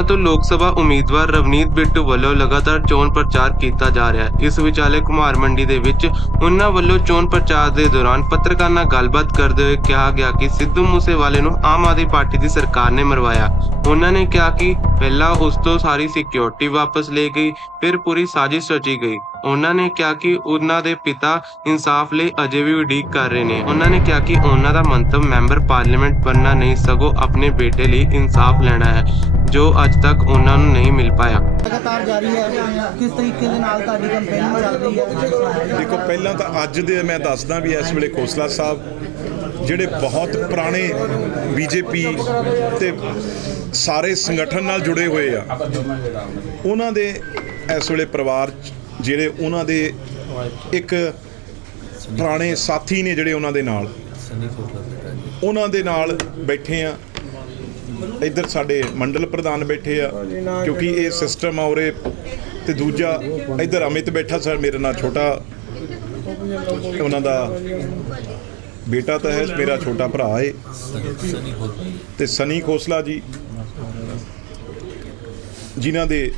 ਲੁਧਿਆਣਾ ਤੋਂ ਲੋਕ ਸਭਾ ਉਮੀਦਵਾਰ ਰਵਨੀਤ ਬਿੱਟੂ ਵੱਲੋਂ ਲਗਾਤਾਰ ਚੋਣ ਪ੍ਰਚਾਰ ਕੀਤਾ ਜਾ ਰਿਹਾ ਹੈ। ਇਸ ਵਿਚਾਲੇ ਕੁਮਾਰ ਮੰਡੀ ਦੇ ਵਿੱਚ ਉਹਨਾਂ ਵੱਲੋਂ ਚੋਣ ਪ੍ਰਚਾਰ ਦੇ ਦੌਰਾਨ ਪੱਤਰਕਾਰਾਂ ਨਾਲ ਗੱਲਬਾਤ ਕਰਦੇ ਹੋਏ ਕਿਹਾ ਗਿਆ ਕਿ ਸਿੱਧੂ ਮੂਸੇਵਾਲੇ ਨੂੰ ਆਮ ਆਦਮੀ ਪਾਰਟੀ ਦੀ ਸਰਕਾਰ ਨੇ ਮਰਵਾਇਆ। ਉਹਨਾਂ ਨੇ ਕਿਹਾ ਕਿ ਪਹਿਲਾਂ ਉਸ ਤੋਂ ਸਾਰੀ ਸਿਕਿਉਰਿਟੀ ਵਾਪਸ ਲਈ ਗਈ, ਫਿਰ ਪੂਰੀ ਸਾਜ਼ਿਸ਼ ਰਚੀ ਗਈ। ਉਹਨਾਂ ਨੇ ਕਿਹਾ ਕਿ ਉਹਨਾਂ ਦੇ ਪਿਤਾ ਇਨਸਾਫ ਲਈ ਅਜੇ ਵੀ ਉਡੀਕ ਕਰ ਰਹੇ ਨੇ। ਉਹਨਾਂ ਨੇ ਕਿਹਾ ਕਿ ਉਹਨਾਂ ਦਾ ਮੰਤਵ ਮੈਂਬਰ ਪਾਰਲੀਮੈਂਟ ਬਣਨਾ ਨਹੀਂ, ਸਗੋਂ ਆਪਣੇ ਬੇਟੇ ਲਈ ਇਨਸਾਫ ਲੈਣਾ ਹੈ। ਜੋ ਅੱਜ ਤੱਕ ਉਹਨਾਂ ਨੂੰ ਨਹੀਂ ਮਿਲ ਪਾਇਆ। ਲਗਾਤਾਰ ਜਾਰੀ ਹੈ। ਕਿਸ ਤਰੀਕੇ ਦੇ ਨਾਲ ਤੁਹਾਡੀ ਕੰਪੇਨ ਚੱਲ ਰਹੀ ਹੈ? ਦੇਖੋ ਪਹਿਲਾਂ ਤਾਂ ਅੱਜ ਦੇ ਮੈਂ ਦੱਸਦਾ ਵੀ ਇਸ ਵੇਲੇ ਖੋਸਲਾ ਸਾਹਿਬ ਜਿਹੜੇ ਬਹੁਤ ਪੁਰਾਣੇ ਬੀਜੇਪੀ ਤੇ ਸਾਰੇ ਸੰਗਠਨ ਨਾਲ ਜੁੜੇ ਹੋਏ ਆ ਉਹਨਾਂ ਦੇ ਇਸ ਵੇਲੇ ਪਰਿਵਾਰ 'ਚ ਜਿਹੜੇ ਉਹਨਾਂ ਦੇ ਇੱਕ ਪੁਰਾਣੇ ਸਾਥੀ ਨੇ ਜਿਹੜੇ ਉਹਨਾਂ ਦੇ ਨਾਲ ਉਹਨਾਂ ਦੇ ਨਾਲ ਬੈਠੇ ਆ। ਇੱਧਰ ਸਾਡੇ ਮੰਡਲ ਪ੍ਰਧਾਨ ਬੈਠੇ ਆ, ਕਿਉਂਕਿ ਇਹ ਸਿਸਟਮ ਆ ਉਰੇ। ਤੇ ਦੂਜਾ ਇੱਧਰ ਅਮਿਤ ਬੈਠਾ ਸਰ, ਮੇਰੇ ਨਾਲ ਛੋਟਾ। ਉਹਨਾਂ ਦਾ ਬੇਟਾ ਤਾਂ ਹੈ, ਮੇਰਾ ਛੋਟਾ ਭਰਾ ਹੈ ਤੇ ਸਨੀ ਖੋਸਲਾ ਜੀ, ਜਿਨ੍ਹਾਂ ਦੇ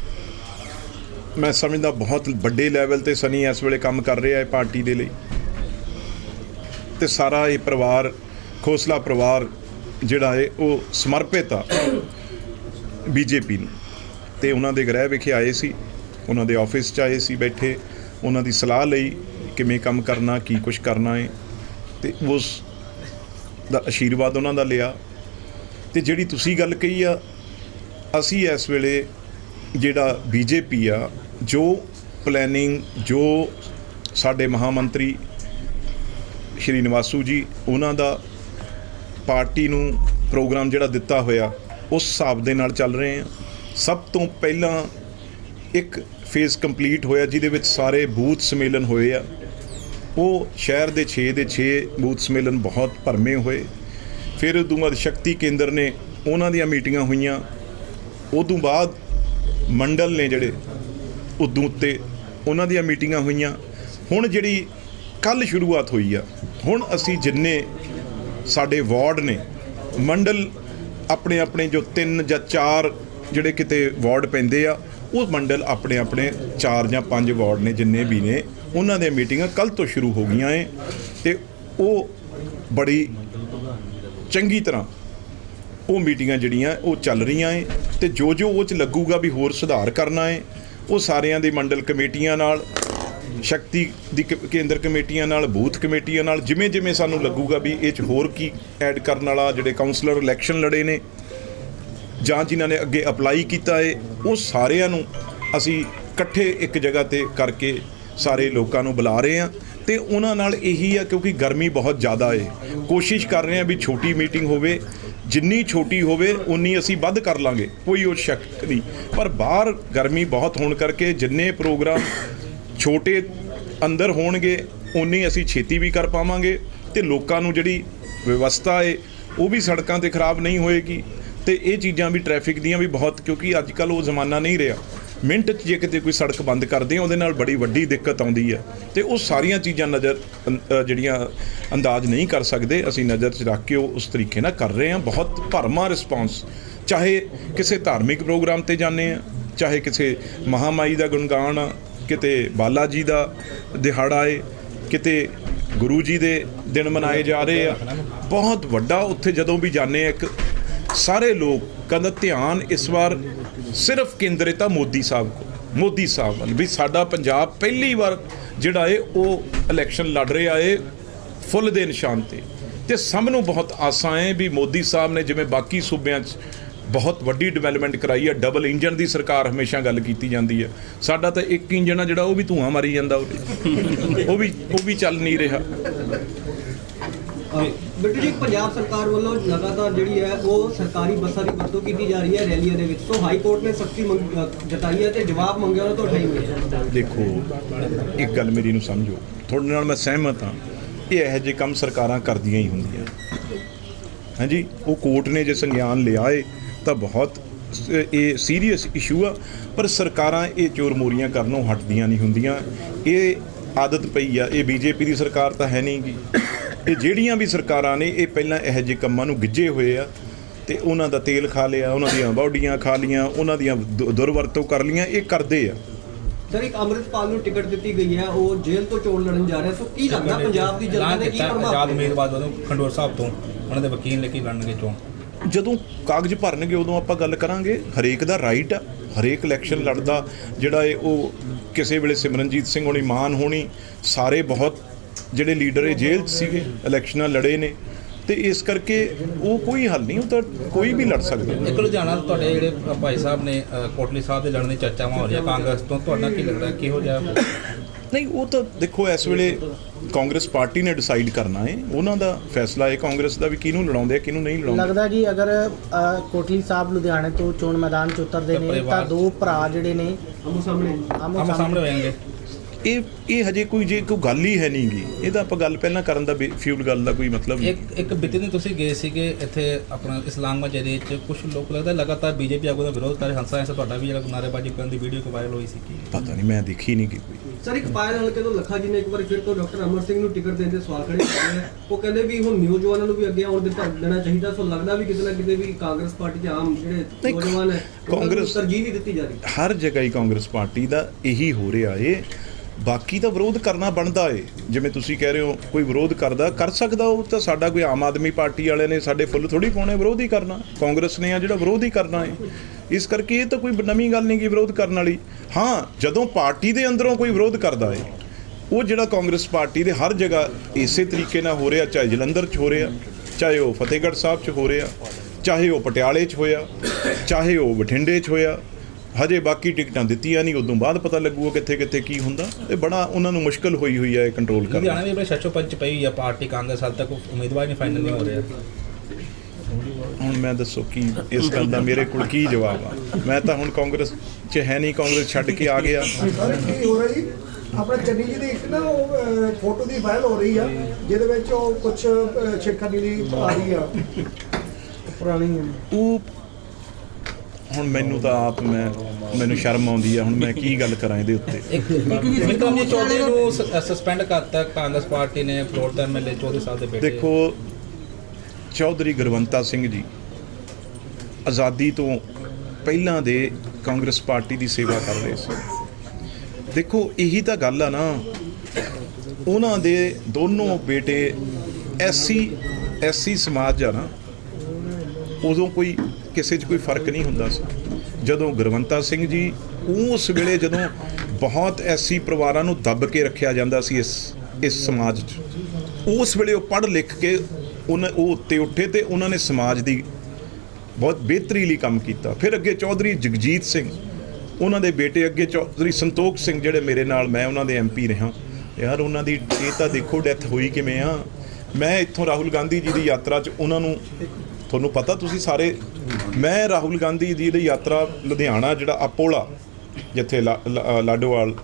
ਮੈਂ ਸਮਝਦਾ ਬਹੁਤ ਵੱਡੇ ਲੈਵਲ ਤੇ ਸਨੀ ਇਸ ਵੇਲੇ ਕੰਮ ਕਰ ਰਿਹਾ ਹੈ ਪਾਰਟੀ ਦੇ ਲਈ। ਤੇ ਸਾਰਾ ਇਹ ਪਰਿਵਾਰ, ਖੋਸਲਾ ਪਰਿਵਾਰ ਜਿਹੜਾ ਹੈ, ਉਹ ਸਮਰਪਿਤ ਆ ਬੀਜੇਪੀ ਨੂੰ। ਤੇ ਉਹਨਾਂ ਦੇ ਗ੍ਰਹਿ ਵਿਖੇ ਆਏ ਸੀ, ਉਹਨਾਂ ਦੇ ਆਫਿਸ 'ਚ ਆਏ ਸੀ ਬੈਠੇ, ਉਹਨਾਂ ਦੀ ਸਲਾਹ ਲਈ ਕਿਵੇਂ ਕੰਮ ਕਰਨਾ, ਕੀ ਕੁਝ ਕਰਨਾ ਹੈ। ਤੇ ਉਸ ਦਾ ਆਸ਼ੀਰਵਾਦ ਉਹਨਾਂ ਦਾ ਲਿਆ। ਤੇ ਜਿਹੜੀ ਤੁਸੀਂ ਗੱਲ ਕਹੀ ਆ, ਅਸੀਂ ਇਸ ਵੇਲੇ ਜਿਹੜਾ ਬੀਜੇਪੀ ਆ, ਜੋ ਪਲੈਨਿੰਗ ਜੋ ਸਾਡੇ ਮਹਾਮੰਤਰੀ ਸ਼੍ਰੀ ਨਿਵਾਸੂ ਜੀ, ਉਹਨਾਂ ਦਾ ਪਾਰਟੀ ਨੂੰ ਪ੍ਰੋਗਰਾਮ ਜਿਹੜਾ ਦਿੱਤਾ ਹੋਇਆ ਉਸ ਹਿਸਾਬ ਦੇ ਨਾਲ ਚੱਲ ਰਹੇ ਆ। ਸਭ ਤੋਂ ਪਹਿਲਾਂ ਇੱਕ ਫੇਜ਼ ਕੰਪਲੀਟ ਹੋਇਆ, ਜਿਹਦੇ ਵਿੱਚ ਸਾਰੇ ਬੂਥ ਸਮੇਲਨ ਹੋਏ ਆ। ਉਹ ਸ਼ਹਿਰ ਦੇ 6 ਦੇ 6 ਬੂਥ ਸਮੇਲਨ ਬਹੁਤ ਭਰਮੇ ਹੋਏ। ਫਿਰ ਉਦੋਂ ਬਾਅਦ ਸ਼ਕਤੀ ਕੇਂਦਰ ਨੇ ਉਹਨਾਂ ਦੀਆਂ ਮੀਟਿੰਗਾਂ ਹੋਈਆਂ। ਉਦੋਂ ਬਾਅਦ ਮੰਡਲ ਨੇ ਜਿਹੜੇ ਉਦੋਂ ਉੱਤੇ ਉਹਨਾਂ ਦੀਆਂ ਮੀਟਿੰਗਾਂ ਹੋਈਆਂ। ਹੁਣ ਜਿਹੜੀ ਕੱਲ ਸ਼ੁਰੂਆਤ ਹੋਈ ਆ, ਹੁਣ ਅਸੀਂ ਜਿੰਨੇ ਸਾਡੇ ਵਾਰਡ ਨੇ। ਮੰਡਲ ਆਪਣੇ ਆਪਣੇ ਜੋ ਤਿੰਨ ਜਾਂ ਚਾਰ ਜਿਹੜੇ ਕਿਤੇ ਵਾਰਡ ਪੈਂਦੇ ਆ, ਉਹ ਮੰਡਲ ਆਪਣੇ ਆਪਣੇ ਚਾਰ ਜਾਂ ਪੰਜ ਵਾਰਡ ਨੇ ਜਿੰਨੇ ਵੀ ਨੇ, ਉਹਨਾਂ ਦੀਆਂ ਮੀਟਿੰਗਾਂ ਕੱਲ ਤੋਂ ਸ਼ੁਰੂ ਹੋ ਗਈਆਂ ਏ ਤੇ ਉਹ ਬੜੀ ਚੰਗੀ ਤਰ੍ਹਾਂ ਉਹ ਮੀਟਿੰਗਾਂ ਜਿਹੜੀਆਂ ਉਹ ਚੱਲ ਰਹੀਆਂ ਏ ਤੇ ਜੋ ਜੋ ਉਹ ਚ ਲੱਗੂਗਾ ਵੀ ਹੋਰ ਸੁਧਾਰ ਕਰਨਾ ਏ, ਉਹ ਸਾਰਿਆਂ ਦੇ ਮੰਡਲ ਕਮੇਟੀਆਂ ਨਾਲ ਸ਼ਕਤੀ ਦੀ ਕ- ਕੇਂਦਰ ਕਮੇਟੀਆਂ ਨਾਲ, ਬੂਥ ਕਮੇਟੀਆਂ ਨਾਲ, ਜਿਵੇਂ ਜਿਵੇਂ ਸਾਨੂੰ ਲੱਗੂਗਾ ਵੀ ਇਹ ਚ ਹੋਰ ਕੀ ਐਡ ਕਰਨ ਵਾਲਾ ਜਿਹੜੇ ਕਾਉਂਸਲਰ ਇਲੈਕਸ਼ਨ ਲੜੇ ਨੇ ਜਾਂ ਜਿਨ੍ਹਾਂ ਨੇ ਅੱਗੇ ਅਪਲਾਈ ਕੀਤਾ ਏ, ਉਹ ਸਾਰਿਆਂ ਨੂੰ ਅਸੀਂ ਇਕੱਠੇ ਇੱਕ ਜਗ੍ਹਾ ਤੇ ਕਰਕੇ ਸਾਰੇ ਲੋਕਾਂ ਨੂੰ ਬੁਲਾ ਰਹੇ ਹਾਂ ਤੇ ਉਹਨਾਂ ਨਾਲ ਇਹੀ ਆ ਕਿਉਂਕਿ ਗਰਮੀ ਬਹੁਤ ਜ਼ਿਆਦਾ ਏ। ਕੋਸ਼ਿਸ਼ ਕਰ ਰਹੇ ਹਾਂ ਵੀ ਛੋਟੀ ਮੀਟਿੰਗ ਹੋਵੇ, ਜਿੰਨੀ ਛੋਟੀ ਹੋਵੇ, ਉਨੀ ਅਸੀਂ ਵੱਧ ਕਰ ਲਾਂਗੇ, ਕੋਈ ਉਹ ਸ਼ੱਕ ਨਹੀਂ। ਪਰ ਬਾਹਰ ਗਰਮੀ ਬਹੁਤ ਹੋਣ ਕਰਕੇ ਜਿੰਨੇ ਪ੍ਰੋਗਰਾਮ ਛੋਟੇ ਅੰਦਰ ਹੋਣਗੇ ਉਨੀ ਅਸੀਂ ਛੇਤੀ ਵੀ ਕਰ ਪਾਵਾਂਗੇ ਤੇ ਲੋਕਾਂ ਨੂੰ ਜਿਹੜੀ ਵਿਵਸਥਾ ਏ, ਉਹ ਵੀ ਸੜਕਾਂ ਤੇ ਖਰਾਬ ਨਹੀਂ ਹੋਏਗੀ। ਤੇ ਇਹ ਚੀਜ਼ਾਂ ਵੀ ਟ੍ਰੈਫਿਕ ਦੀਆਂ ਵੀ ਬਹੁਤ, ਕਿਉਂਕਿ ਅੱਜ ਕੱਲ ਉਹ ਜ਼ਮਾਨਾ ਨਹੀਂ ਰਿਹਾ। ਮਿੰਟ 'ਚ ਜੇ ਕਿਤੇ ਕੋਈ ਸੜਕ ਬੰਦ ਕਰਦੇ ਆ ਉਹਦੇ ਨਾਲ ਬੜੀ ਵੱਡੀ ਦਿੱਕਤ ਆਉਂਦੀ ਹੈ। ਤੇ ਉਹ ਸਾਰੀਆਂ ਚੀਜ਼ਾਂ ਨਜ਼ਰ, ਅੰ- ਜਿਹੜੀਆਂ ਅੰਦਾਜ਼ ਨਹੀਂ ਕਰ ਸਕਦੇ, ਅਸੀਂ ਨਜ਼ਰ 'ਚ ਰੱਖ ਕੇ ਉਹ ਉਸ ਤਰੀਕੇ ਨਾਲ ਕਰ ਰਹੇ ਹਾਂ। ਬਹੁਤ ਭਰਮਾ ਰਿਸਪਾਂਸ, ਚਾਹੇ ਕਿਸੇ ਧਾਰਮਿਕ ਪ੍ਰੋਗਰਾਮ ਤੇ ਜਾਂਦੇ ਆ ਚਾਹੇ ਕਿਸੇ ਮਹਾਮਾਈ ਦਾ ਗੁਣਗਾਨ ਆ ਕਿਤੇ ਬਾਲਾ ਜੀ ਦਾ ਦਿਹਾੜਾ ਏ, ਕਿਤੇ ਗੁਰੂ ਜੀ ਦੇ ਦਿਨ ਮਨਾਏ ਜਾ ਰਹੇ ਆ। ਬਹੁਤ ਵੱਡਾ ਉੱਥੇ ਜਦੋਂ ਵੀ ਜਾਂਦੇ ਆ ਇੱਕ, ਸਾਰੇ ਲੋਕ ਕਹਿੰਦਾ ਧਿਆਨ ਇਸ ਵਾਰ ਸਿਰਫ ਕੇਂਦਰਿਤ ਆ ਮੋਦੀ ਸਾਹਿਬ ਕੋ ਮੋਦੀ ਸਾਹਿਬ ਵੱਲ ਵੀ ਸਾਡਾ ਪੰਜਾਬ ਪਹਿਲੀ ਵਾਰ ਜਿਹੜਾ ਏ, ਉਹ ਇਲੈਕਸ਼ਨ ਲੜ ਰਿਹਾ ਏ, ਫੁੱਲ ਦੇ ਨਿਸ਼ਾਨ ਤੇ। ਤੇ ਸਭ ਨੂੰ ਬਹੁਤ ਆਸਾਂ ਹੈ ਵੀ ਮੋਦੀ ਸਾਹਿਬ ਨੇ ਜਿਵੇਂ ਬਾਕੀ ਸੂਬਿਆਂ 'ਚ ਬਹੁਤ ਵੱਡੀ ਡਿਵੈਲਪਮੈਂਟ ਕਰਾਈ ਹੈ। ਡਬਲ ਇੰਜਨ ਦੀ ਸਰਕਾਰ ਹਮੇਸ਼ਾ ਗੱਲ ਕੀਤੀ ਜਾਂਦੀ ਹੈ। ਸਾਡਾ ਤਾਂ ਇੱਕ ਇੰਜਨ ਆ ਜਿਹੜਾ ਉਹ ਵੀ ਧੂਆਂ ਮਾਰੀ ਜਾਂਦਾ ਉਹ ਵੀ। ਉਹ ਵੀ ਚੱਲ ਨਹੀਂ ਰਿਹਾ। ਬਿੱਟੂ ਜੀ ਪੰਜਾਬ ਸਰਕਾਰ ਵੱਲੋਂ ਲਗਾਤਾਰ ਜਿਹੜੀ ਹੈ ਉਹ ਸਰਕਾਰੀ ਬੱਸਾਂ ਦੀ ਵਰਤੋਂ ਕੀਤੀ ਜਾ ਰਹੀ ਹੈ ਰੈਲੀਆਂ ਦੇ ਵਿੱਚ। ਸੋ ਹਾਈ ਕੋਰਟ ਨੇ ਸਖਤੀ ਜਤਾਈ ਹੈ ਤੇ ਜਵਾਬ ਮੰਗਿਆ ਉਹਨਾਂ ਤੋਂ ਠਾਈ ਮਿਲਿਆ ਦੇਖੋ ਇੱਕ ਗੱਲ ਮੇਰੀ ਨੂੰ ਸਮਝੋ। ਤੁਹਾਡੇ ਨਾਲ ਮੈਂ ਸਹਿਮਤ ਹਾਂ। ਇਹ ਇਹੋ ਜਿਹੇ ਕੰਮ ਸਰਕਾਰਾਂ ਕਰਦੀਆਂ ਹੀ ਹੁੰਦੀਆਂ। ਹਾਂਜੀ ਉਹ ਕੋਰਟ ਨੇ ਜੇ ਸੰਗਿਆਨ ਲਿਆ ਏ ਤਾਂ ਬਹੁਤ ਇਹ ਸੀਰੀਅਸ ਇਸ਼ੂ ਆ ਪਰ ਸਰਕਾਰਾਂ ਇਹ ਚੋਰ ਮੋਰੀਆਂ ਕਰਨੋਂ ਹਟਦੀਆਂ ਨਹੀਂ ਹੁੰਦੀਆਂ। ਇਹ ਆਦਤ ਪਈ ਆ ਇਹ ਬੀਜੇਪੀ ਦੀ ਸਰਕਾਰ ਤਾਂ ਹੈ ਨਹੀਂਗੀ ਇਹ ਜਿਹੜੀਆਂ ਵੀ ਸਰਕਾਰਾਂ ਨੇ ਇਹ ਪਹਿਲਾਂ ਇਹੋ ਜਿਹੇ ਕੰਮਾਂ ਨੂੰ ਗਿੱਜੇ ਹੋਏ ਆ ਤੇ ਉਹਨਾਂ ਦਾ ਤੇਲ ਖਾ ਲਿਆ ਉਹਨਾਂ ਦੀਆਂ ਬਾਡੀਆਂ ਖਾ ਲੀਆਂ ਉਹਨਾਂ ਦੀਆਂ ਦੁਰਵਰਤੋਂ ਕਰ ਲੀਆਂ ਇਹ ਕਰਦੇ ਆ। ਸਰ ਇੱਕ ਅੰਮ੍ਰਿਤਪਾਲ ਨੂੰ ਟਿਕਟ ਦਿੱਤੀ ਗਈ ਹੈ ਉਹ ਜੇਲ੍ਹ ਤੋਂ ਚੋਣ ਲੜਨ ਜਾ ਰਿਹਾ ਸੋ ਕੀ ਲੱਗਦਾ ਪੰਜਾਬ ਦੀ ਜਨਤਾ ਦੇ ਕੀ ਪ੍ਰਭਾਵ ਆਜ਼ਾਦ? ਉਮੀਦਵਾਰ ਵੱਲੋਂ ਖੰਡੂਰ ਸਾਹਿਬ ਤੋਂ ਉਹਨਾਂ ਦੇ ਵਕੀਲ ਲੈ ਕੇ ਲੜਨਗੇ ਚੋਣ? ਜਦੋਂ ਕਾਗਜ਼ ਭਰਨਗੇ, ਉਦੋਂ ਆਪਾਂ ਗੱਲ ਕਰਾਂਗੇ। ਹਰੇਕ ਦਾ ਰਾਈਟ ਆ, ਹਰੇਕ ਇਲੈਕਸ਼ਨ ਲੜਦਾ। ਜਿਹੜਾ ਇਹ ਉਹ ਕਿਸੇ ਵੇਲੇ ਸਿਮਰਨਜੀਤ ਸਿੰਘ ਹੋਣੀ, ਮਾਨ ਹੋਣੀ, ਸਾਰੇ ਬਹੁਤ ਜਿਹੜੇ ਲੀਡਰ ਇਹ ਜੇਲ੍ਹ 'ਚ ਸੀਗੇ ਇਲੈਕਸ਼ਨਾਂ ਲੜੇ ਨੇ। ਤੇ ਇਸ ਕਰਕੇ ਉਹ ਕੋਈ ਹੱਲ ਨਹੀਂ ਉਹ ਤਾਂ ਕੋਈ ਵੀ ਲੜ ਸਕਦਾ। ਇੱਕ ਲੁਧਿਆਣਾ ਤੋਂ ਤੁਹਾਡੇ ਜਿਹੜੇ ਭਾਈ ਸਾਹਿਬ ਨੇ ਕੋਟਲੀ ਸਾਹਿਬ ਦੇ ਲੜਨ ਦੀ ਚਰਚਾਵਾਂ ਹੋ ਰਹੀਆਂ ਕਾਂਗਰਸ ਤੋਂ ਤੁਹਾਡਾ ਕੀ ਲੱਗਦਾ ਕਿਹੋ ਜਿਹਾ ਨਹੀਂ ਉਹ ਤਾਂ ਦੇਖੋ ਇਸ ਵੇਲੇ ਕਾਂਗਰਸ ਪਾਰਟੀ ਨੇ ਡਿਸਾਈਡ ਕਰਨਾ ਹੈ ਉਹਨਾਂ ਦਾ ਫੈਸਲਾ ਹੈ ਕਾਂਗਰਸ ਦਾ ਵੀ ਕਿਹਨੂੰ ਲੜਾਉਂਦੇ ਆ ਕਿਹਨੂੰ ਨਹੀਂ ਲੜਾਉਂਦੇ। ਲੱਗਦਾ ਜੀ ਅਗਰ ਕੋਟਲੀ ਸਾਹਿਬ ਲੁਧਿਆਣੇ ਤੋਂ ਚੋਣ ਮੈਦਾਨ 'ਚ ਉਤਰਦੇ ਨੇ ਤਾਂ ਦੋ ਭਰਾ ਜਿਹੜੇ ਨੇ ਆਮੋ ਸਾਹਮਣੇ। ਆਮੋ ਆਮ ਸਾਹਮਣੇ ਹੋ ਜਾਣਗੇ ਇਹ ਇਹ ਹਜੇ ਕੋਈ ਜੇ ਕੋਈ ਗੱਲ ਹੀ ਹੈ ਨਹੀਂਗੀ ਇਹਦਾ ਆਪਾਂ ਗੱਲ ਪਹਿਲਾਂ ਕਰਨ ਦਾ ਫਿਊਲ ਗੱਲ ਦਾ ਕੋਈ ਮਤਲਬ ਨਹੀਂ। ਇੱਕ ਇੱਕ ਬੀਤੇ ਦਿਨ ਤੁਸੀਂ ਗਏ ਸੀਗੇ ਇੱਥੇ ਆਪਣਾ ਇਸਲਾਮਾਬਾਦ ਏਰੀਏ 'ਚ ਕੁਝ ਲੋਕ ਲੱਗਦਾ ਲਗਾਤਾਰ ਬੀਜੇਪੀ ਆਗੂ ਦਾ ਵਿਰੋਧ ਕਰ ਰਹੇ ਹੰਸਾ ਐਸਾ ਤੁਹਾਡਾ ਵੀ ਜਿਹੜਾ ਨਾਅਰੇਬਾਜ਼ੀ ਕਰਨ ਦੀ ਵੀਡੀਓ ਕੋ ਵਾਇਰਲ ਹੋਈ ਸੀ ਕੀ? ਪਤਾ ਨਹੀਂ ਮੈਂ ਦੇਖੀ ਨਹੀਂ ਕਿ ਕੋਈ। ਸਰ ਇੱਕ ਪਾਇਲ ਹਲਕੇ ਤੋਂ ਲੱਖਾ ਜੀ ਨੇ ਇੱਕ ਵਾਰ ਫਿਰ ਤੋਂ ਡਾਕਟਰ ਅਮਰ ਸਿੰਘ ਨੂੰ ਟਿਕਟ ਦੇਣ ਦੇ ਸਵਾਲ ਖੜੇ ਕੀਤੇ ਨੇ। ਉਹ ਕਹਿੰਦੇ ਵੀ ਹੁਣ ਨੌਜਵਾਨਾਂ ਨੂੰ ਵੀ ਅੱਗੇ ਆਉਣ ਦਿੱਤਾ ਦੇਣਾ ਚਾਹੀਦਾ। ਸੋ ਲੱਗਦਾ ਵੀ ਕਿਤੇ ਨਾ ਕਿਤੇ ਵੀ ਕਾਂਗਰਸ ਪਾਰਟੀ ਦੇ ਆਮ ਜਿਹੜੇ ਨਹੀਂ, ਨੌਜਵਾਨ ਹੈ ਨੂੰ ਕਾਂਗਰਸ- ਤਰਜੀਹ ਵੀ ਦਿੱਤੀ ਜਾ ਰਹੀ। ਹਰ ਜਗ੍ਹਾ ਹੀ ਕਾਂਗਰਸ ਪਾਰਟੀ ਦਾ ਇਹੀ ਹੋ ਰਿਹਾ ਏ। ਬਾਕੀ ਤਾਂ ਵਿਰੋਧ ਕਰਨਾ ਬਣਦਾ ਏ। ਜਿਵੇਂ ਤੁਸੀਂ ਕਹਿ ਰਹੇ ਹੋ, ਕੋਈ ਵਿਰੋਧ ਕਰਦਾ, ਕਰ ਸਕਦਾ ਉਹ ਤਾਂ ਸਾਡਾ ਕੋਈ ਆਮ ਆਦਮੀ ਪਾਰਟੀ ਵਾਲੇ ਨੇ ਸਾਡੇ ਫੁੱਲ ਥੋੜੀ ਪਾਉਣੇ ਵਿਰੋਧ ਹੀ ਕਰਨਾ। ਕਾਂਗਰਸ ਨੇ ਆ ਜਿਹੜਾ ਵਿਰੋਧ ਹੀ ਕਰਨਾ ਏ। ਇਸ ਕਰਕੇ ਇਹ ਤਾਂ ਕੋਈ ਨਵੀਂ ਗੱਲ ਨਹੀਂ ਕਿ ਵਿਰੋਧ ਕਰਨ ਵਾਲੀ। ਹਾਂ, ਜਦੋਂ ਪਾਰਟੀ ਦੇ ਅੰਦਰੋਂ ਕੋਈ ਵਿਰੋਧ ਕਰਦਾ ਏ, ਉਹ ਜਿਹੜਾ ਕਾਂਗਰਸ ਪਾਰਟੀ ਦੇ ਹਰ ਜਗ੍ਹਾ ਇਸੇ ਤਰੀਕੇ ਨਾਲ ਹੋ ਰਿਹਾ, ਚਾਹੇ ਜਲੰਧਰ 'ਚ ਹੋ ਰਿਹਾ, ਚਾਹੇ ਉਹ ਫਤਿਹਗੜ੍ਹ ਸਾਹਿਬ 'ਚ ਹੋ ਰਿਹਾ, ਚਾਹੇ ਉਹ ਪਟਿਆਲੇ 'ਚ ਹੋਇਆ, ਚਾਹੇ ਉਹ ਬਠਿੰਡੇ 'ਚ ਹੋਇਆ ਹਜੇ ਬਾਕੀ ਟਿਕਟਾਂ ਦਿੱਤੀਆਂ ਨਹੀਂ ਉਦੋਂ ਬਾਅਦ ਪਤਾ ਲੱਗੂਗਾ ਕਿੱਥੇ ਕਿੱਥੇ ਕੀ ਹੁੰਦਾ। ਇਹ ਬੜਾ ਉਹਨਾਂ ਨੂੰ ਮੁਸ਼ਕਲ ਹੋਈ ਹੋਈ ਹੈ ਇਹ ਕੰਟਰੋਲ ਕਰਨਾ। ਲੁਧਿਆਣਾ ਵੀ ਆਪਣੇ ਛੱਛੋ ਪੰਚ ਪਈ ਹੋਈ ਆ ਪਾਰਟੀ ਕਾਂਗਰਸ ਹਾਲ ਤੱਕ ਉਮੀਦਵਾਰ ਨਹੀਂ ਫਾਈਨਲ ਨਹੀਂ ਹੋ ਰਿਹਾ। ਹੁਣ ਮੈਂ ਦੱਸੋ ਕੀ ਇਸ ਗੱਲ ਦਾ ਮੇਰੇ ਕੋਲ ਕੀ ਜਵਾਬ ਆ? ਮੈਂ ਤਾਂ ਹੁਣ ਕਾਂਗਰਸ 'ਚ ਹੈ ਨਹੀਂ ਕਾਂਗਰਸ ਛੱਡ ਕੇ ਆ ਗਿਆ। ਸਰ ਕੀ ਹੋ ਰਿਹਾ? ਜੀ ਆਪਣਾ ਚੰਨੀ ਜੀ ਦੀ ਇੱਕ ਨਾ ਉਹ ਫੋਟੋ ਦੀ ਵਾਇਰਲ ਹੋ ਰਹੀ ਆ ਜਿਹਦੇ ਵਿੱਚ ਉਹ ਕੁਝ ਛੇੜਖਾਨੀ ਦੀ ਆ ਰਹੀ ਆ। ਪੁਰਾਣੀ ਉਹ ਹੁਣ ਮੈਨੂੰ ਤਾਂ ਆਪ ਮੈਂ ਮੈਨੂੰ ਸ਼ਰਮ ਆਉਂਦੀ ਆ ਹੁਣ ਮੈਂ ਕੀ ਗੱਲ ਕਰਾਂ ਇਹਦੇ ਉੱਤੇ? ਇੱਕ ਵਿਕਰਮ ਜੀ ਚੌਧਰੀ ਨੂੰ ਸਸਪੈਂਡ ਕਰਤਾ ਕਾਂਗਰਸ ਪਾਰਟੀ ਨੇ ਫਲੋਰ ਦਾ ਐਮਐਲਏ ਚੌਧਰੀ ਸਾਹਿਬ ਦੇ ਬੇਟੇ ਦੇਖੋ ਚੌਧਰੀ ਗੁਰਵੰਤਾ ਸਿੰਘ ਜੀ ਆਜ਼ਾਦੀ ਤੋਂ ਪਹਿਲਾਂ ਦੇ ਕਾਂਗਰਸ ਪਾਰਟੀ ਦੀ ਸੇਵਾ ਕਰ ਰਹੇ ਸੀ। ਦੇਖੋ ਇਹੀ ਤਾਂ ਗੱਲ ਆ ਨਾ ਉਹਨਾਂ ਦੇ ਦੋਨੋਂ ਬੇਟੇ ਐਸਸੀ ਐਸਸੀ ਸਮਾਜ ਆ ਨਾ ਉਦੋਂ ਕੋਈ ਕਿਸੇ 'ਚ ਕੋਈ ਫ਼ਰਕ ਨਹੀਂ ਹੁੰਦਾ ਸੀ। ਜਦੋਂ ਗੁਰਵੰਤਾ ਸਿੰਘ ਜੀ ਉਸ ਵੇਲੇ ਜਦੋਂ ਬਹੁਤ ਐਸੀ ਪਰਿਵਾਰਾਂ ਨੂੰ ਦੱਬ ਕੇ ਰੱਖਿਆ ਜਾਂਦਾ ਸੀ ਇਸ ਇਸ ਸਮਾਜ 'ਚ, ਉਸ ਵੇਲੇ ਉਹ ਪੜ੍ਹ ਲਿਖ ਕੇ ਉਹਨਾਂ ਉਹ ਉੱਤੇ ਉੱਠੇ ਤੇ ਉਹਨਾਂ ਨੇ ਸਮਾਜ ਦੀ ਬਹੁਤ ਬਿਹਤਰੀ ਲਈ ਕੰਮ ਕੀਤਾ। ਫਿਰ ਅੱਗੇ ਚੌਧਰੀ ਜਗਜੀਤ ਸਿੰਘ, ਉਹਨਾਂ ਦੇ ਬੇਟੇ ਅੱਗੇ ਚੌਧਰੀ ਸੰਤੋਖ ਸਿੰਘ ਜਿਹੜੇ ਮੇਰੇ ਨਾਲ ਮੈਂ ਉਹਨਾਂ ਦੇ ਐਮਪੀ ਰਿਹਾ। ਯਾਰ ਉਹਨਾਂ ਦੀ ਇਹ ਤਾਂ ਦੇਖੋ ਡੈਥ ਹੋਈ ਕਿਵੇਂ ਆ। ਮੈਂ ਇੱਥੋਂ ਰਾਹੁਲ ਗਾਂਧੀ ਜੀ ਦੀ ਯਾਤਰਾ 'ਚ ਉਹਨਾਂ ਨੂੰ ਤੁਹਾਨੂੰ ਪਤਾ ਤੁਸੀਂ ਸਾਰੇ, ਮੈਂ ਰਾਹੁਲ ਗਾਂਧੀ ਜੀ ਦੀ ਯਾਤਰਾ ਲੁਧਿਆਣਾ, ਜਿਹੜਾ ਆਪੋਲਾ ਜਿੱਥੇ ਲਾ- ਲਾਡੋਵਾਲ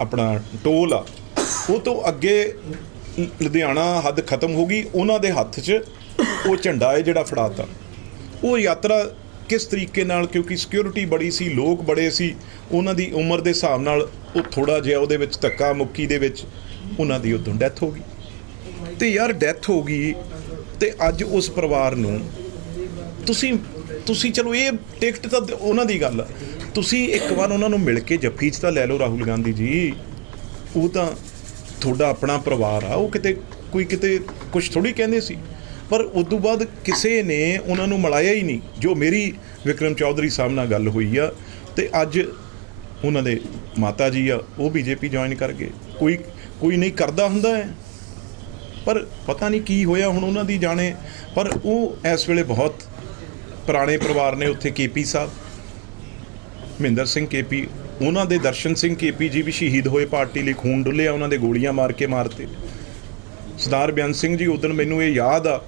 ਆਪਣਾ ਟੋਲ ਆ, ਉਹ ਤੋਂ ਅੱਗੇ ਲੁਧਿਆਣਾ ਹੱਦ ਖਤਮ ਹੋ ਗਈ। ਉਹਨਾਂ ਦੇ ਹੱਥ 'ਚ ਉਹ ਝੰਡਾ ਹੈ ਜਿਹੜਾ ਫੜਾਤਾ। ਉਹ ਯਾਤਰਾ ਕਿਸ ਤਰੀਕੇ ਨਾਲ, ਕਿਉਂਕਿ ਸਿਕਿਉਰਿਟੀ ਬੜੀ ਸੀ, ਲੋਕ ਬੜੇ ਸੀ, ਉਹਨਾਂ ਦੀ ਉਮਰ ਦੇ ਹਿਸਾਬ ਨਾਲ ਉਹ ਥੋੜਾ ਜਿਹਾ ਉਹਦੇ ਵਿੱਚ ਧੱਕਾ ਮੁੱਕੀ ਦੇ ਵਿੱਚ ਉਹਨਾਂ ਦੀ ਉਦੋਂ ਡੈਥ ਹੋ ਗਈ। ਤੇ ਯਾਰ ਡੈਥ ਹੋ ਗਈ ਤੇ ਅੱਜ ਉਸ ਪਰਿਵਾਰ ਨੂੰ ਤੁਸੀਂ ਤੁਸੀਂ ਚਲੋ ਇਹ ਟਿਕਟ ਤਾਂ ਉਹਨਾਂ ਦੀ ਗੱਲ ਆ। ਤੁਸੀਂ ਇੱਕ ਵਾਰ ਉਹਨਾਂ ਨੂੰ ਮਿਲ ਕੇ ਜੱਫੀ 'ਚ ਤਾਂ ਲੈ ਲਓ ਰਾਹੁਲ ਗਾਂਧੀ ਜੀ। ਉਹ ਤਾਂ ਤੁਹਾਡਾ ਆਪਣਾ ਪਰਿਵਾਰ ਆ, ਉਹ ਕਿਤੇ ਕੋਈ ਕਿਤੇ ਕੁਝ ਥੋੜੀ ਕਹਿੰਦੇ ਸੀ। ਪਰ ਉਸ ਤੋਂ ਬਾਅਦ ਕਿਸੇ ਨੇ ਉਹਨਾਂ ਨੂੰ ਮਿਲਾਇਆ ਹੀ ਨਹੀਂ, ਜੋ ਮੇਰੀ ਵਿਕਰਮ ਚੌਧਰੀ ਸਾਹਿਬ ਨਾਲ ਗੱਲ ਹੋਈ ਆ। ਤੇ ਅੱਜ ਉਹਨਾਂ ਦੇ ਮਾਤਾ ਜੀ ਆ, ਉਹ ਬੀਜੇਪੀ ਜੁਆਇਨ ਕਰ ਗਏ। ਕੋਈ ਕੋਈ ਨਹੀਂ ਕਰਦਾ ਹੁੰਦਾ ਹੈ। ਪਰ ਪਤਾ ਨਹੀਂ ਕੀ ਹੋਇਆ ਹੁਣ ਉਹਨਾਂ ਦੀ ਜਾਣੇ। ਪਰ ਉਹ ਇਸ ਵੇਲੇ ਬਹੁਤ ਪੁਰਾਣੇ ਪਰਿਵਾਰ ਨੇ ਉੱਥੇ ਕੇਪੀ ਸਾਹਿਬ, ਮਹਿੰਦਰ ਸਿੰਘ ਕੇਪੀ ਉਹਨਾਂ ਦੇ ਦਰਸ਼ਨ ਸਿੰਘ ਕੇਪੀ ਜੀ ਵੀ ਸ਼ਹੀਦ ਹੋਏ, ਪਾਰਟੀ ਲਈ ਖੂਨ ਡੁੱਲਿਆ, ਉਹਨਾਂ ਦੇ ਗੋਲੀਆਂ ਮਾਰ ਕੇ ਮਾਰਤੇ। ਸਰਦਾਰ ਬਿਆਨ ਸਿੰਘ ਜੀ ਉਦੋਂ ਮੈਨੂੰ ਇਹ ਯਾਦ ਆ,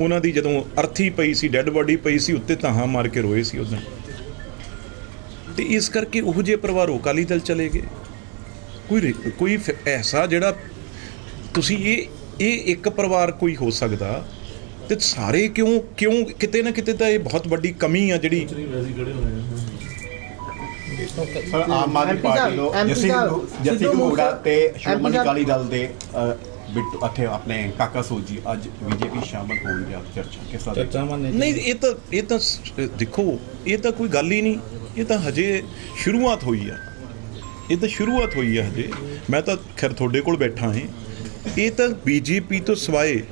ਉਹਨਾਂ ਦੀ ਜਦੋਂ ਅਰਥੀ ਪਈ ਸੀ, ਡੈੱਡ ਬਾਡੀ ਪਈ ਸੀ, ਉੱਤੇ ਤਾਹਾਂ ਮਾਰ ਕੇ ਰੋਏ ਸੀ ਉਦੋਂ ਤੇ ਇਸ ਕਰਕੇ ਉਹ ਜਿਹੇ ਪਰਿਵਾਰ ਅਕਾਲੀ ਦਲ ਚਲੇ ਗਏ। ਕੋਈ ਕੋਈ ਐਸਾ ਜਿਹੜਾ ਤੁਸੀਂ ਇਹ ਇਹ ਇੱਕ ਪਰਿਵਾਰ ਕੋਈ ਹੋ ਸਕਦਾ ਤੇ ਸਾਰੇ ਕਿਉਂ ਕਿਉਂ ਕਿਤੇ ਨਾ ਕਿਤੇ ਤਾਂ ਇਹ ਬਹੁਤ ਵੱਡੀ ਕਮੀ ਆ ਜਿਹੜੀ ਆਮ ਆਦਮੀ ਪਾਰਟੀ ਜੱਸੀ ਜੱਸੀ ਤੇ ਸ਼੍ਰੋਮਣੀ ਅਕਾਲੀ ਦਲ ਦੇ ਬਿੱਟੂ ਇੱਥੇ ਆਪਣੇ ਕਾਕਾ ਸੋਜੀ ਅੱਜ ਬੀਜੇਪੀ ਸ਼ਾਮਲ ਹੋਣ ਗਿਆ ਚਰਚਾ ਕਿਸ ਤਰ੍ਹਾਂ ਨਹੀਂ ਇਹ ਤਾਂ ਇਹ ਤਾਂ ਦੇਖੋ ਇਹ ਤਾਂ ਕੋਈ ਗੱਲ ਹੀ ਨਹੀਂ। ਇਹ ਤਾਂ ਹਜੇ ਸ਼ੁਰੂਆਤ ਹੋਈ ਆ। ਇਹ ਤਾਂ ਸ਼ੁਰੂਆਤ ਹੋਈ ਆ ਹਜੇ। ਮੈਂ ਤਾਂ ਖੈਰ ਤੁਹਾਡੇ ਕੋਲ ਬੈਠਾ ਹਾਂ। ਇਹ ਤਾਂ ਬੀਜੇਪੀ ਤੋਂ ਸਿਵਾਏ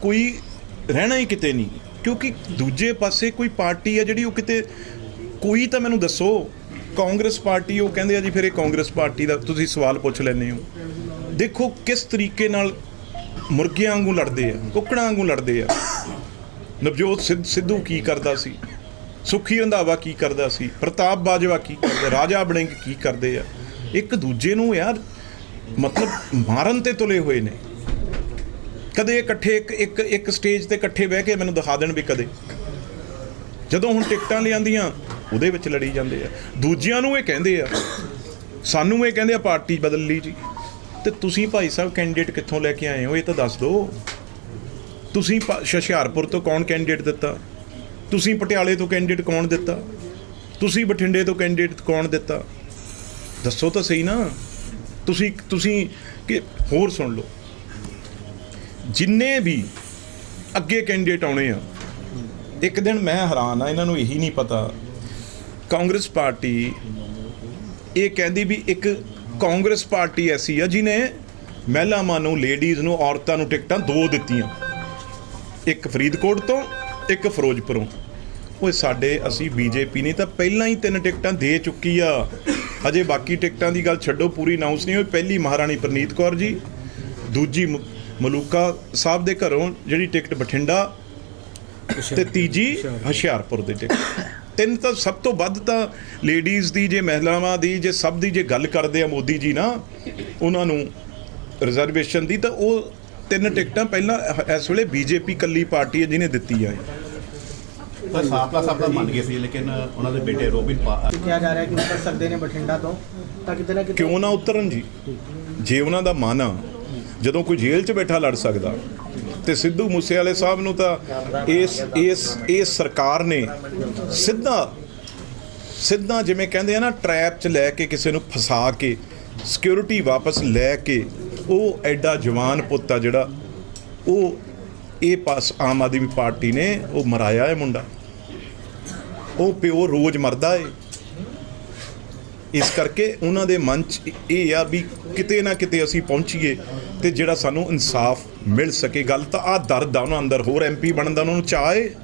ਕੋਈ ਰਹਿਣਾ ਹੀ ਕਿਤੇ ਨਹੀਂ। ਕਿਉਂਕਿ ਦੂਜੇ ਪਾਸੇ ਕੋਈ ਪਾਰਟੀ ਆ ਜਿਹੜੀ ਉਹ ਕਿਤੇ ਕੋਈ ਤਾਂ ਮੈਨੂੰ ਦੱਸੋ, ਕਾਂਗਰਸ ਪਾਰਟੀ, ਉਹ ਕਹਿੰਦੇ ਆ ਜੀ ਫਿਰ ਇਹ ਕਾਂਗਰਸ ਪਾਰਟੀ ਦਾ ਤੁਸੀਂ ਸਵਾਲ ਪੁੱਛ ਲੈਂਦੇ ਹੋ। ਦੇਖੋ ਕਿਸ ਤਰੀਕੇ ਨਾਲ ਮੁਰਗਿਆਂ ਵਾਂਗੂ ਲੜਦੇ ਆ, ਕੁੱਕੜਾਂ ਵਾਂਗੂ ਲੜਦੇ ਆ। ਨਵਜੋਤ ਸਿੱਧ- ਸਿੱਧੂ ਕੀ ਕਰਦਾ ਸੀ? ਸੁਖੀ ਰੰਧਾਵਾ ਕੀ ਕਰਦਾ ਸੀ? ਪ੍ਰਤਾਪ ਬਾਜਵਾ ਕੀ ਕਰਦੇ? ਰਾਜਾ ਬੜਿੰਗ ਕੀ ਕਰਦੇ ਆ? ਇੱਕ ਦੂਜੇ ਨੂੰ ਯਾਰ ਮਤਲਬ ਮਾਰਨ ਤੇ ਤੁਲੇ ਹੋਏ ਨੇ। ਕਦੇ ਇਕੱਠੇ ਇੱਕ ਇੱਕ ਇੱਕ ਸਟੇਜ ਤੇ ਇਕੱਠੇ ਬਹਿ ਕੇ ਮੈਨੂੰ ਦਿਖਾ ਦੇਣ ਵੀ ਕਦੇ। ਜਦੋਂ ਹੁਣ ਟਿਕਟਾਂ ਲਿਆਂਦੀਆਂ, ਉਹਦੇ ਵਿੱਚ ਲੜੀ ਜਾਂਦੇ ਆ। ਦੂਜਿਆਂ ਨੂੰ ਇਹ ਕਹਿੰਦੇ ਆ, ਸਾਨੂੰ ਇਹ ਕਹਿੰਦੇ ਆ, ਪਾਰਟੀ ਬਦਲ ਲਈ ਜੀ। ਤੇ ਤੁਸੀਂ ਭਾਈ ਸਾਹਿਬ ਕੈਂਡੀਡੇਟ ਕਿੱਥੋਂ ਲੈ ਕੇ ਆਏ ਹੋ, ਇਹ ਤਾਂ ਦੱਸ ਦਿਓ ਤੁਸੀਂ ਪ- ਹੁਸ਼ਿਆਰਪੁਰ ਤੋਂ ਕੌਣ ਕੈਂਡੀਡੇਟ ਦਿੱਤਾ? ਤੁਸੀਂ ਪਟਿਆਲੇ ਤੋਂ ਕੈਂਡੀਡੇਟ ਕੌਣ ਦਿੱਤਾ? ਤੁਸੀਂ ਬਠਿੰਡੇ ਤੋਂ ਕੈਂਡੀਡੇਟ ਕੌਣ ਦਿੱਤਾ? ਦੱਸੋ ਤਾਂ ਸਹੀ ਨਾ। ਤੁਸੀਂ ਤੁਸੀਂ ਕਿ ਹੋਰ ਸੁਣ ਲਓ। ਜਿੰਨੇ ਵੀ ਅੱਗੇ ਕੈਂਡੀਡੇਟ ਆਉਣੇ ਆ, ਇੱਕ ਦਿਨ ਮੈਂ ਹੈਰਾਨ ਆ, ਇਹਨਾਂ ਨੂੰ ਇਹੀ ਨਹੀਂ ਪਤਾ। ਕਾਂਗਰਸ ਪਾਰਟੀ ਇਹ ਕਹਿੰਦੀ ਵੀ ਇੱਕ ਕਾਂਗਰਸ ਪਾਰਟੀ ਐਸੀ ਆ ਜਿਨੇ ਮਹਿਲਾਵਾਂ ਨੂੰ ਲੇਡੀਜ਼ ਨੂੰ, ਔਰਤਾਂ ਨੂੰ ਟਿਕਟਾਂ ਦੋ ਦਿੱਤੀਆਂ। ਇੱਕ ਫਰੀਦਕੋਟ ਤੋਂ, ਇੱਕ ਫਿਰੋਜ਼ਪੁਰੋਂ। ਉਹ ਸਾਡੇ, ਅਸੀਂ ਬੀਜੇਪੀ ਨੇ ਤਾਂ ਪਹਿਲਾਂ ਹੀ ਤਿੰਨ ਟਿਕਟਾਂ ਦੇ ਚੁੱਕੀ ਆ। ਅਜੇ ਬਾਕੀ ਟਿਕਟਾਂ ਦੀ ਗੱਲ ਛੱਡੋ, ਪੂਰੀ ਅਨਾਉਂਸ ਨਹੀਂ ਹੋਈ। ਪਹਿਲੀ ਮਹਾਰਾਣੀ ਪ੍ਰਨੀਤ ਕੌਰ ਜੀ, ਦੂਜੀ ਮ- ਮਲੂਕਾ ਸਾਹਿਬ ਦੇ ਘਰੋਂ ਜਿਹੜੀ ਟਿਕਟ ਬਠਿੰਡਾ ਤੇ ਤੀਜੀ ਹੁਸ਼ਿਆਰਪੁਰ ਦੀ। ਟਿਕਟ। ਤਿੰਨ ਤਾਂ ਸਭ ਤੋਂ ਵੱਧ ਤਾਂ ਲੇਡੀਜ਼ ਦੀ ਜੇ ਮਹਿਲਾਵਾਂ ਦੀ ਜੇ ਸਭ ਦੀ ਜੇ ਗੱਲ ਕਰਦੇ ਆ ਮੋਦੀ ਜੀ ਨਾ ਉਹਨਾਂ ਨੂੰ ਰਿਜ਼ਰਵੇਸ਼ਨ ਦੀ ਤਾਂ ਉਹ ਤਿੰਨ ਟਿਕਟਾਂ ਪਹਿਲਾਂ ਇਸ ਵੇਲੇ ਬੀਜੇਪੀ ਕੱਲੀ ਪਾਰਟੀ ਹੈ ਜਿਹਨੇ ਦਿੱਤੀ ਆ। ਸਾਹਿਬ ਤਾਂ ਮੰਨ ਗਏ ਸੀ ਲੇਕਿਨ ਉਹਨਾਂ ਦੇ ਬੇਟੇ ਰੋਬਿਨ ਪਾ- ਕਿਹਾ ਜਾ ਰਿਹਾ ਹੈ ਕਿ ਉੱਤਰ ਸਕਦੇ ਨੇ ਬਠਿੰਡਾ ਤੋਂ ਤਾਂ ਕਿਤੇ ਨਾ ਕਿਤੇ ਕਿਉਂ ਨਾ ਉਤਰਨ ਜੀ? ਜੇ ਉਹਨਾਂ ਦਾ ਮਨ ਆ ਜਦੋਂ ਕੋਈ ਜੇਲ੍ਹ 'ਚ ਬੈਠਾ ਲੜ ਸਕਦਾ ਤੇ ਸਿੱਧੂ ਮੂਸੇਵਾਲੇ ਸਾਹਿਬ ਨੂੰ ਤਾਂ ਇਸ ਇਸ ਇਸ ਸਰਕਾਰ ਨੇ ਸਿੱਧਾ ਸਿੱਧਾ ਜਿਵੇਂ ਕਹਿੰਦੇ ਆ ਨਾ ਟਰੈਪ 'ਚ ਲੈ ਕੇ ਕਿਸੇ ਨੂੰ ਫਸਾ ਕੇ ਸਿਕਿਉਰਿਟੀ ਵਾਪਸ ਲੈ ਕੇ, ਉਹ ਐਡਾ ਜਵਾਨ ਪੁੱਤ ਆ ਜਿਹੜਾ, ਉਹ ਇਹ ਪਾਸ ਆਮ ਆਦਮੀ ਪਾਰਟੀ ਨੇ, ਉਹ ਮਰਾਇਆ ਹੈ ਮੁੰਡਾ। ਉਹ ਪਿਓ ਰੋਜ਼ ਮਰਦਾ ਏ। ਇਸ ਕਰਕੇ ਉਹਨਾਂ ਦੇ ਮਨ 'ਚ ਇਹ ਆ ਵੀ ਕਿਤੇ ਨਾ ਕਿਤੇ ਅਸੀਂ ਪਹੁੰਚੀਏ ਤੇ ਜਿਹੜਾ ਸਾਨੂੰ ਇਨਸਾਫ ਮਿਲ ਸਕੇ। ਗੱਲ ਤਾਂ ਆ ਦਰਦ ਆ, ਉਹਨਾਂ ਅੰਦਰ ਹੋਰ ਐਮਪੀ ਬਣਨ ਦਾ, ਉਹਨਾਂ ਨੂੰ ਚਾਹ ਏ।